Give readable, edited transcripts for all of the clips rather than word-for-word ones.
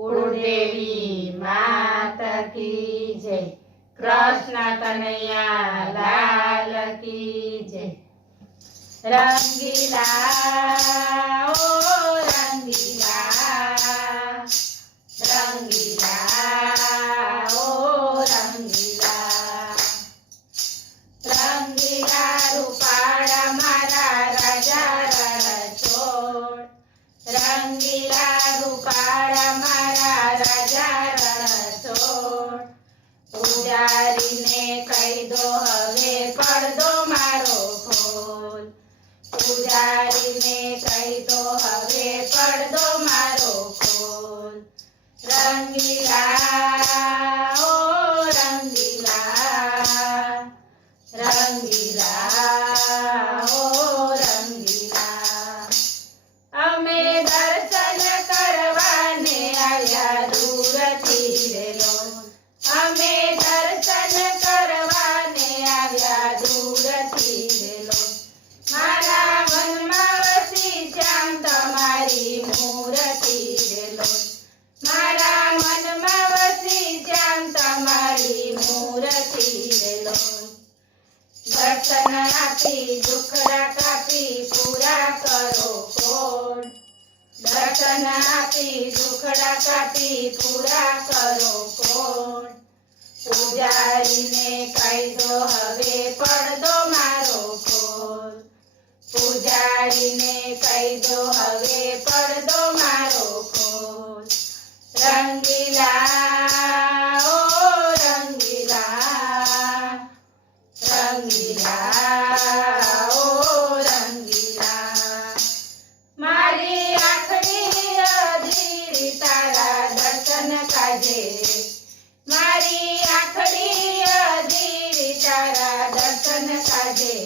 कुलदेवी माता की जय। कृष्ण कन्हैया लाल की जय। रंगीला ओ रंगीला, रंगीला ओ रंगीला, रंगीला रूपाड़ा मारा राजा रणछोड़, रंगीला रूपाड़ा मारा राजा रणछोड़। पुजारी ने कही दो हवे પડદો मारो खोल, पुजारी ने कही दो हवे પડદો मारो खोल। रंगीला ओ रंगीला, रंगीला ओ रंगीला। अमे दर्शन करवाने आया दूरथी रे लोग, अमे दर्शन करवाने आया दूरथी रे लोग। मारा मनमा वसी श्याम तमारी मूर्ति रे लोग, मारा मनमा वसी श्याम तमारी मूर्ति रे लोग। दर्शन आपी दुखड़ा कापी पूरा करो कोड, दर्शन आपी दुखड़ा कापी पूरा करो कोड। पुजारी ने कही दो हवे પડદો मारो खोल, पुजारी ने कही दो हवे પડદો मारो खोल। रंगीला ओ रंगीला, रंगीला ओ रंगीला। मारी आखरी अधीरी तारा दर्शन काजे, मारी आखरी अधीरी तारा दर्शन काजे।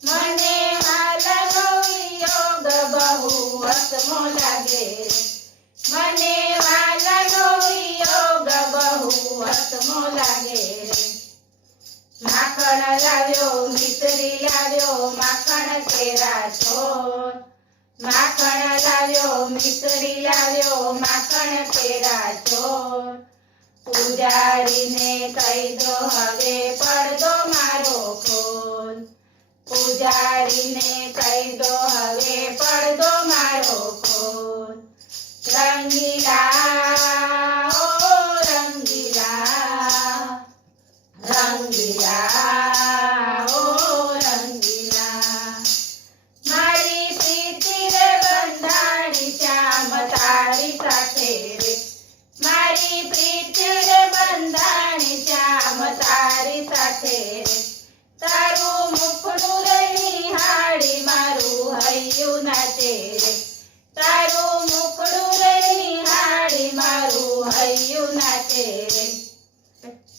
मने हालनो योग बहु वसमो लागे, मने हालनो योग बहु वसमो लागे। माखण लाव्यो मिश्री लाव्यो माखण केरा छोर, माखण लाव्यो मिश्री लाव्यो माखण केरा छोर। पुजारी ने कही दो हवे પડદો मारो खोल, पुजारी ने कही दो हवे પડદો मारो खोल। रंगीला ओ रंगीला, रंगीला ओ रंगीला। मारी प्रीति रे बंधाणी श्याम तारी साथे रे, मारी प्रीति रे बंधाणी श्याम तारी साथे रे। तारू मुखड़ू रे निहाड़ी मारू हयू नाचे रे, तारू मुखड़ू रे निहाड़ी मारू हयू नाचे रे।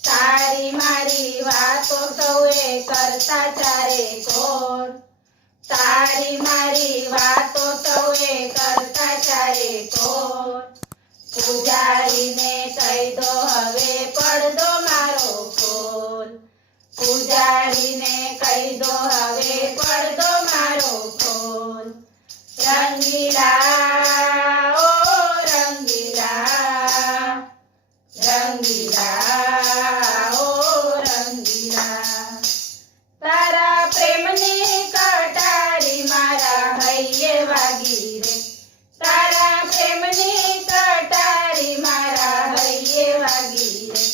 तारी मारी वातो सौए करता चारे कोर, तारी मारी वातो सौए करता चारे कोर। पुजारी ने कही दो हवे પડદો मारो खोल, पुजारी ने कही दो हवे પડદો मारो खोल। रंगीला ओ रंगीला, रंगीला ओ रंगीला। तारा प्रेमनी कटारी मारा हૈયે वागी रे, तारा प्रेमनी कटारी मारा हૈયે वागी रे।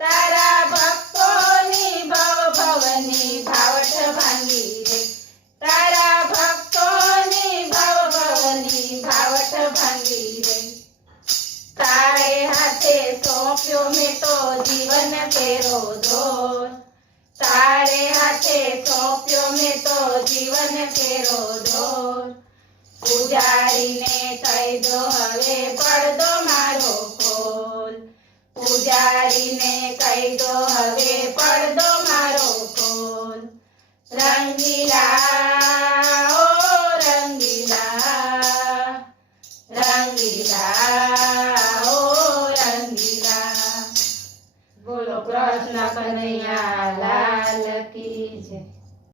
तारा भक्तोनी भव भवनी भावठ भांगी रे, तारा भक्तोनी भव भवनी भावठ भांगी रे। तारे हाथे सौंप्यो में तो जीवन केरो धोर, तारे हाथे सौंप्यो में तो जीवन केरो धोर। पुजारी ने कही दो हवे પડદો मारो खोल, पुजारी ने कही दो हवे પડદો मारो खोल। रंगीला